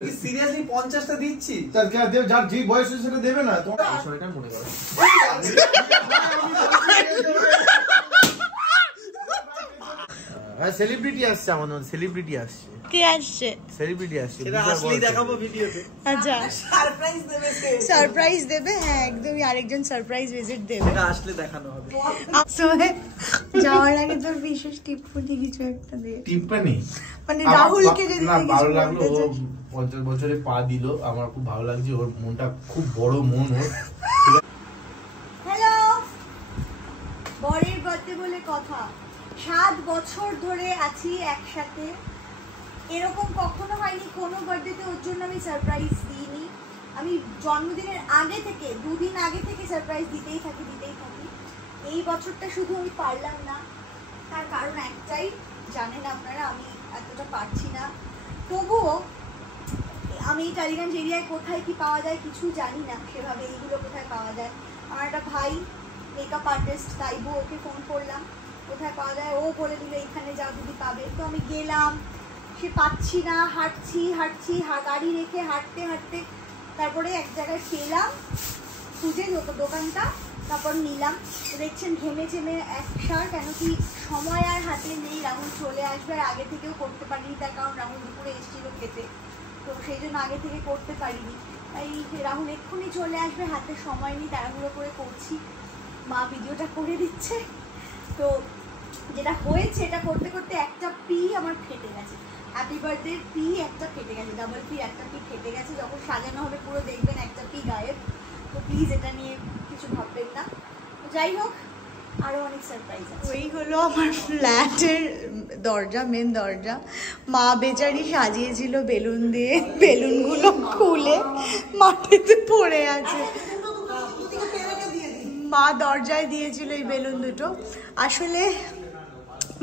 Seriously 50টা দিচ্ছি তার যা দেব যার যে বয়স হয়েছে সেটা দেবে না তোমরা সবাইটা মনে করো হ্যাঁ সেলিব্রিটি আসছে আমাদের সেলিব্রিটি আসছে কে আসছে সেলিব্রিটি আসছে এটা আসলেই দেখাবো ভিডিওতে আচ্ছা সারপ্রাইজ দেবে সে সারপ্রাইজ দেবে হ্যাঁ একদমই আরেকজন সারপ্রাইজ ভিজিট দেবে এটা আসলে দেখানো হবে সোহে যাওয়ার আগে তোর বিশেষ টিপ্পনি কিছু একটা দে টিপ্পনি মানে রাহুলকে যদি না ভালো লাগলো ও 50 বছরে পা দিল আমার খুব ভালো লাগছে ওর মনটা খুব বড় মন ওর হ্যালো বরের বার্থডে বলে কথা 7 বছর ধরে আছি একসাথে এরকম কখনো হয়নি কোনো বার্থডেতে ওর জন্য আমি সারপ্রাইজ দিইনি আমি জন্মদিনের আগে থেকে 2 দিন আগে থেকে সারপ্রাইজ দিতেই থাকি এই বছরটা শুধু আমি পারলাম না তার কারণ একটাই জানেন আপনারা আমি এতটা পারছি না তবুও আমি টালিগঞ্জ এরিয়ায় কোথায় কি পাওয়া যায় কিছু জানি না সেভাবে এইগুলো কোথায় পাওয়া যায় আমার একটা ভাই মেকআপ আর্টিস্ট তাইবো ওকে ফোন করলাম কোথায় পাওয়া যায় ও বলে দিল এখানে যাও দিদি পাবে তো আমি গেলাম সে পাচ্ছি না হাঁটছি গাড়ি রেখে হাঁটতে তারপরে এক জায়গায় পেলাম খুঁজে দোকানটা তারপর নিলাম দেখছেন ঘেমে একসার কেন কি সময় আর হাতে নেই রাহুল চলে আসবে আর আগে থেকেও করতে পারিনি তার কারণ রাহুল দুপুরে এসেছিল খেতে তো সেই জন্য আগে থেকে করতে পারিনি তাই রাহুল এক্ষুনি চলে আসবে হাতে সময় নেই তাড়াহুড়ো করে করছি মা ভিডিওটা করে দিচ্ছে তো যেটা হয়েছে এটা করতে করতে একটা পি আমার ফেটে গেছে হ্যাপি বার্থডে পি একটা ফেটে গেছে ডাবল পি একটা পি ফেটে গেছে যখন সাজানো হবে পুরো দেখবেন একটা পি গায়েব তো প্লিজ এটা নিয়ে কিছু ভাববেন না যাই হোক আরো অনেক সারপ্রাইজ আছে ওই হলো আমার ফ্ল্যাটের দরজা মেন দরজা মা বেচারি সাজিয়েছিল বেলুন দিয়ে বেলুনগুলো খুলে মাটিতে পড়ে আছে মা দরজায় দিয়েছিল এই বেলুন দুটো আসলে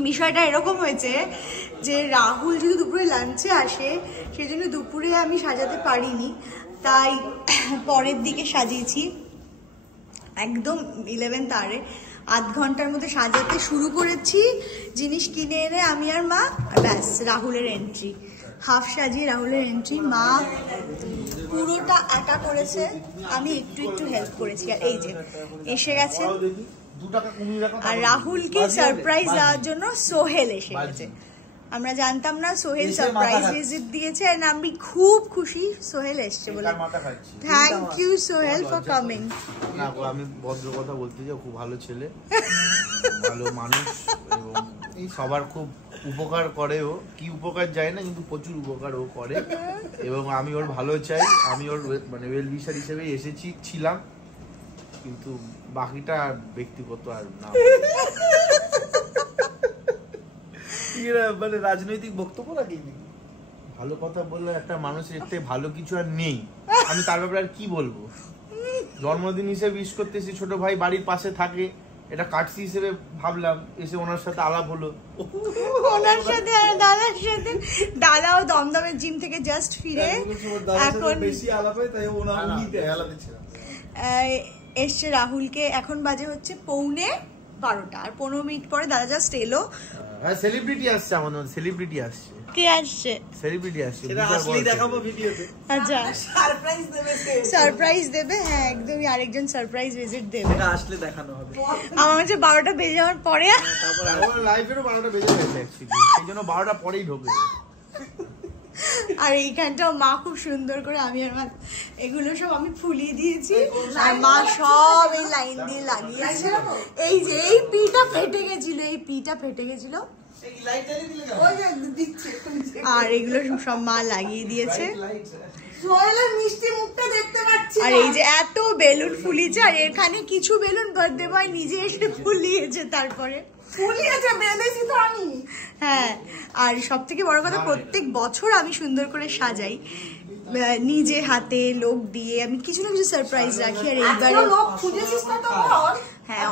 বিষয়টা এরকম হয়েছে যে রাহুল যদি দুপুরে লাঞ্চে আসে সেই জন্য দুপুরে আমি সাজাতে পারিনি তাই পরের দিকে সাজিয়েছি একদম 11 তারে আধ ঘন্টার মধ্যে সাজাতে শুরু করেছি জিনিস কিনে এনে আমি আর মা ব্যাস রাহুলের এন্ট্রি হাফ সাজিয়ে রাহুলের এন্ট্রি মা পুরোটা একা করেছে আমি একটু হেল্প করেছি আর এই যে এসে গেছে আর রাহুলকে সারপ্রাইজ দেওয়ার জন্য সোহেল এসে গেছে আমরা জানতাম না সোহেল সারপ্রাইজ ভিজিট দিয়েছে আর আমি খুব খুশি সোহেল এসছে বলে thank you Sohel for coming না আমি ভদ্র কথা বলতে চাই খুব ভালো ছেলে ভালো মানুষ এবং এই সবার খুব উপকার করে ও কি উপকার যায় না কিন্তু প্রচুর উপকার ও করে এবং আমি ওর ভালো চাই আমি ওর মানে ওয়েল উইশার হিসেবে ছিলাম কিন্তু বাকিটা ব্যক্তিগত আর না মানে রাজনৈতিক বক্তব্য নাকি ভালো কথা বললে একটা মানুষের এতে ভালো কিছু আর নেই আমি তার ব্যাপারে আর কি বলবো জন্মদিন হিসেবে উইশ করতেছি ছোট ভাই বাড়ির পাশে থাকে এটা কাটছি হিসেবে ভাবলাম এসে ওনার সাথে আলাপ হলো ওনার সাথে আর দাদার সাথে দাদাও দমদমের জিম থেকে জাস্ট ফিরে এখন বেশি আলাপ হয় তাই ওনার উনিতে আলাদা ছিল এসছে রাহুলকে এখন বাজে হচ্ছে 11:15 আর 15 মিনিট পরে দাদা জাস্ট এলো হ্যাঁ সেলিব্রিটি আসছে আমাদের সেলিব্রিটি আসছে কে আসছে সেলিব্রিটি আসছে এটা আসলেই দেখাবো ভিডিওতে আচ্ছা সারপ্রাইজ দেবে সে সারপ্রাইজ দেবে হ্যাঁ একদমই আরেকজন সারপ্রাইজ ভিজিট দেবে এটা আসলে দেখানো হবে আমার হচ্ছে 12টা বেজে যাওয়ার পরে তারপর আমার লাইফেরও 12টা বেজে গেছে অ্যাকচুয়ালি সেইজন্য 12টা পরেই ঢোকে আর এইখানটাও মা খুব সুন্দর করে আমি আর মা এগুলো সব আমি ফুলিয়ে দিয়েছি আর মা সব এই লাইন দিয়ে লাগিয়েছে এই যে এই পিটা ফেটে গেছিল আর এগুলো সব মা লাগিয়ে দিয়েছে আর এই যে এত বেলুন ফুলিয়েছে আর এখানে কিছু বেলুন বার্থডে বয় নিজে এসে ফুলিয়েছে তারপরে হ্যাঁ আর সব থেকে বড় কথা প্রত্যেক বছর আমি সুন্দর করে সাজাই নিজে হাতে লোক দিয়ে আমি কিছু না কিছু সারপ্রাইজ রাখি আর এইবারে হ্যাঁ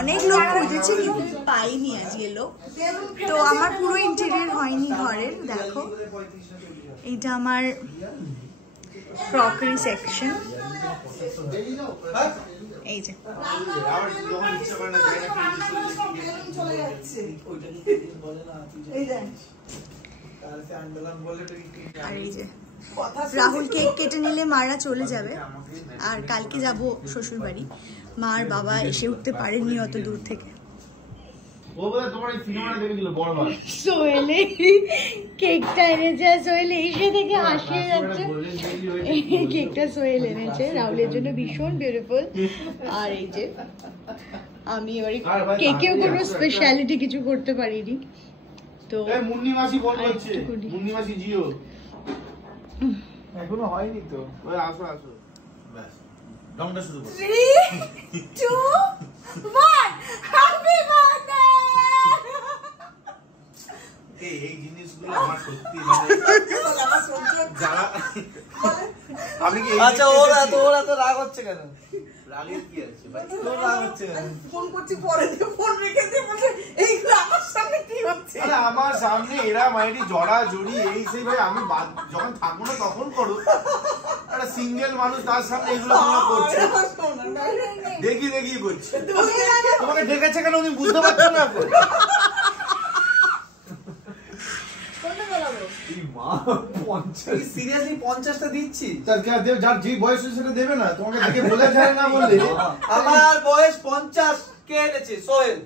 অনেক লোক খুঁজেছি কিন্তু পাইনি আজকে লোক তো আমার পুরো ইন্টেরিয়র হয়নি ঘরের দেখো এইটা আমার ক্রকারি সেকশন এই যে আর এই যে রাহুল কেক কেটে নিলে মারা চলে যাবে, আর কালকে যাব শ্বশুর বাড়ি। মা আর বাবা এসে উঠতে পারেননি অত দূর থেকে। সোহেলে কেকটা এনেছে, সোহেলে এসে থেকে হাসিয়ে যাচ্ছে। কেকটা সোহেল এনেছে রাহুলের জন্য, ভীষণ বিউটিফুল। আর এই যে আমি এবারে কেকেও কোনো স্পেশালিটি কিছু করতে পারিনি, তো মুন্নি মাসি ফোন করছে, মুন্নি মাসি জিও এখনো হয়নি তো। ওই আসো আসো, ব্যাস ডংটা শুরু করো। 3, 2, 1 হ্যাপি বার্থডে। এই জিনিসগুলো আমার সত্যি মানে যারা আমি কি আচ্ছা ওরা তো রাগ হচ্ছে কেন? রাগের কি আছে ভাই? তোর রাগ হচ্ছে কেন? ফোন করছি, পরে দিয়ে ফোন রেখে দিয়ে বলছে এইগুলো আমার সামনে কি হচ্ছে? আরে আমার সামনে এরা মাইরি জড়া জড়ি এই সেই ভাই, আমি যখন থাকবো না তখন করো। একটা সিঙ্গেল মানুষ তার সামনে এগুলো তোমরা করছো, দেখি দেখি করছে। তোমাকে ডেকেছে কেন তুমি বুঝতে পারছো না এখন? সিরিয়াসলি 50টা দিচ্ছি? যার যে বয়স সেটা দেবে না, তোমাকে দেখে বোঝা যায় না বললে। আমার বয়স 50, কে এনেছে? সোহেল।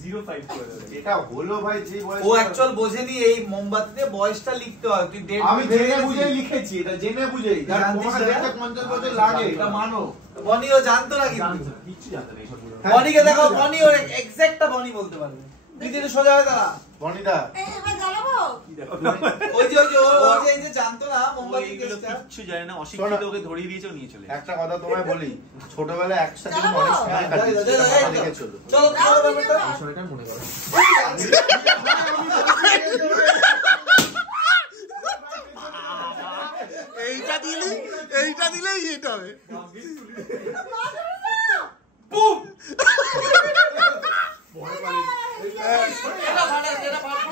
05 করে দেবে। এটা হলো ভাই যে বয়স, ও অ্যাকচুয়াল বোঝেনি এই মোমবাতিতে বয়সটা লিখতে হয়। তুই ডেট আমি জেনে বুঝেই লিখেছি, এটা জেনে বুঝেই। যার তোমাকে দেখতে 50 বছর লাগে এটা মানো। বনিও জানতো না কিন্তু। কিচ্ছু জানতে না এইসব। বনিকে দেখো, বনি ওর এক্সাক্টটা বনি বলতে পারবে। তুই যদি সোজা হয়ে দাঁড়া। বনিদা এবার জানাবো ওই যে এই যে জানতো না মোমবাতি কেসটা। কিচ্ছু জানে না, অশিক্ষিত ওকে ধরিয়ে দিয়েছে, নিয়ে চলে গেছে। একটা কথা তোমায় বলি, ছোটবেলায় একসাথে কিন্তু অনেক সময় কাটিয়েছি, সেটা দেখে চলো। চলো খাওয়া ব্যাপারটা। এই সময়টা মনে করো। এইটা দিলেই এটা হবে। বুম।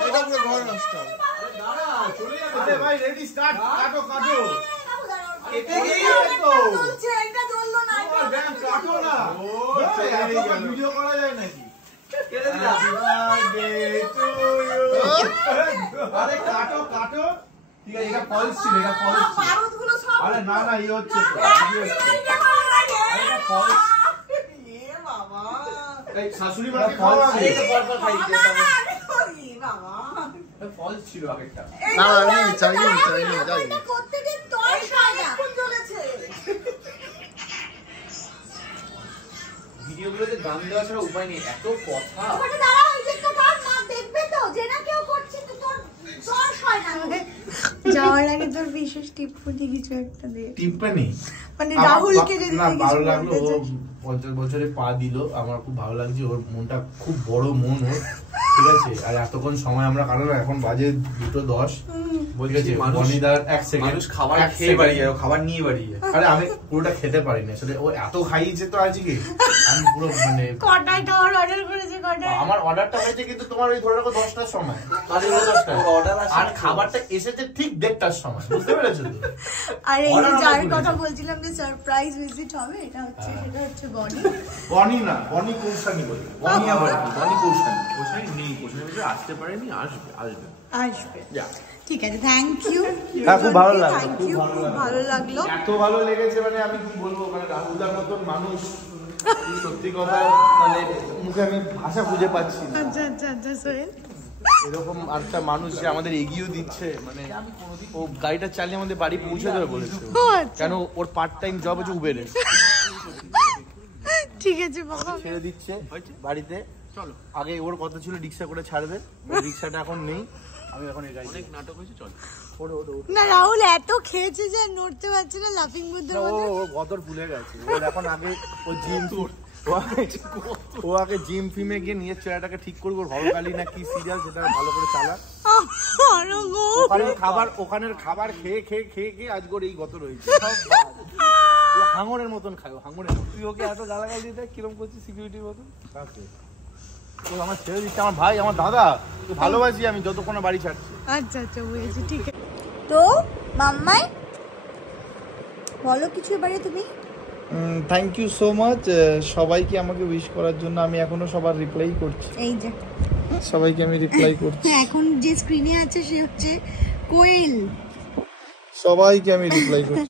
এটা পুরো ঘর নষ্ট হবে। আরে ভাই রেডি স্টার্ট, কাটো কাটো। কেটে গিয়ে তো। বলছে এটা জ্বললো না, এটা ব্যাং কাটো না। ও ভিডিও করা যায় নাকি? কেটে দিলাম। আরে কাটো কাটো। ঠিক আছে, এটা ফলস ছিল, এটা ফলস ছিল। পারদগুলো সব আরে না না, এই হচ্ছে তো। এটা ভালো লাগে। এটা ফলস। এ বাবা, এই শাশুড়ি মাকে খাওয়া আছে। এই তো পরপর খাইছে না, তবে। আমি করি বাবা। ফলস ছিল আগেরটা। না, আমি চাইনি, যাই। এটা করতে দিন তোর সাইডা কোন জ্বলেছে? ভিডিওগুলোতে গান দেওয়া ছাড়া উপায় নেই, এত কথা। ওখানে দাঁড়া, ওই যে একটা কাজ মা দেখবে তো, যে না কেউ করছে তো তোর জ্বর হয় না। যাওয়ার আগে তোর বিশেষ টিপ্পনি কিছু একটা দে, টিপ্পনি মানে রাহুলকে যদি না কিছু ভালো লাগলো, বলতে ও চাস। 50 বছরে পা দিল, আমার খুব ভালো লাগছে। ওর মনটা খুব বড় মন ওর, ঠিক আছে। আর এতক্ষণ সময় আমরা কাটালাম, এখন বাজে 2:10। বলছি বনিদার এক সেকেন্ড, মানুষ খাবার খেয়ে বাড়ি যায়, খাবার নিয়ে বাড়ি যায়। আরে আমি পুরোটা খেতে পারিনি আসলে, ও এত খাইয়েছে তো আজকে আমি পুরো মানে কটায় খাওয়ার অর্ডার করেছে, কটায়? আমার অর্ডারটা হয়েছে কিন্তু তোমার ওই ধরে রাখো 10টার সময়, 10:30। অর্ডার আসে আর খাবারটা এসেছে ঠিক 1:30টার সময়, বুঝতে পেরেছো তো? আর এই order যে আমরা যার করেছি। কথা বলছিলাম যে সারপ্রাইজ ভিজিট হবে, এটা হচ্ছে সেটা হচ্ছে বনি। বনি না, বনি কৌশানি বলে। বনি আমার বনি কৌশানি। কোথায় নেই, কোথায় ভিতরে আসতে পারেনি, আসবে। আসবে, ঠিক আছে, থ্যাংক ইউ। হ্যাঁ, খুব ভালো লাগলো, থ্যাংক খুব ইউ, ভালো খুব লাগলো। ভালো লাগলো। এত ভালো লেগেছে মানে আমি কি বলবো, মানে রাহুলদার মতন মানুষ, সত্যি কথা মানে মুখে আমি ভাষা খুঁজে পাচ্ছি না। আচ্ছা আচ্ছা আচ্ছা সোহেল, এরকম একটা মানুষ যে আমাদের এগিয়েও দিচ্ছে, মানে ও গাড়িটা চালিয়ে আমাদের বাড়ি পৌঁছে দেবে বলেছে। ও আচ্ছা। কেন ওর পার্ট টাইম জব হচ্ছে উবেরে, ঠিক আছে বাবা। ছেড়ে দিচ্ছে বাড়িতে। চলো, আগে ওর কথা ছিল রিক্সা করে ছাড়বে, ওই রিক্সাটা এখন নেই। আমি এখন এই গাড়ি, অনেক নাটক হয়েছে, চল। না রাহুল এত খেয়েছে যে আর নড়তে পারছে না, লাফিং বুদ্ধের ও মতো। ও গদর ভুলে গেছে। ওর এখন আগে ও জিম ও আগে জিম ফিমে গিয়ে নিজের চেহারাটাকে ঠিক করবো। ঘরকালি না কি সিরিয়াল, সেটা ভালো করে চালা। আরো গো। ওখানের খাবার খেয়ে খেয়ে খেয়ে খেয়ে আজ করে এই গত রয়েছে। ও হাঙরের মতন খায়, ও হাঙরের মতন। তুই ওকে এত গালাগাল দিতে কিরম করছিস সিকিউরিটির মতন? ও আমার ছেড়ে দিচ্ছে, আমার ভাই, আমার দাদা, তুই ভালোবাসি আমি যতক্ষণ না বাড়ি ছাড়ছি। আচ্ছা আচ্ছা বুঝেছি, ঠিক আছে। তো মাম্মাই বলো কিছু এবারে তুমি। থ্যাংক ইউ সো মাচ সবাইকে আমাকে উইশ করার জন্য। আমি এখনো সবার রিপ্লাই করছি। এই যে সবাইকে আমি রিপ্লাই করছি। এখন যে স্ক্রিনে আছে সে হচ্ছে কোয়েল। সবাইকে আমি রিপ্লাই করছি।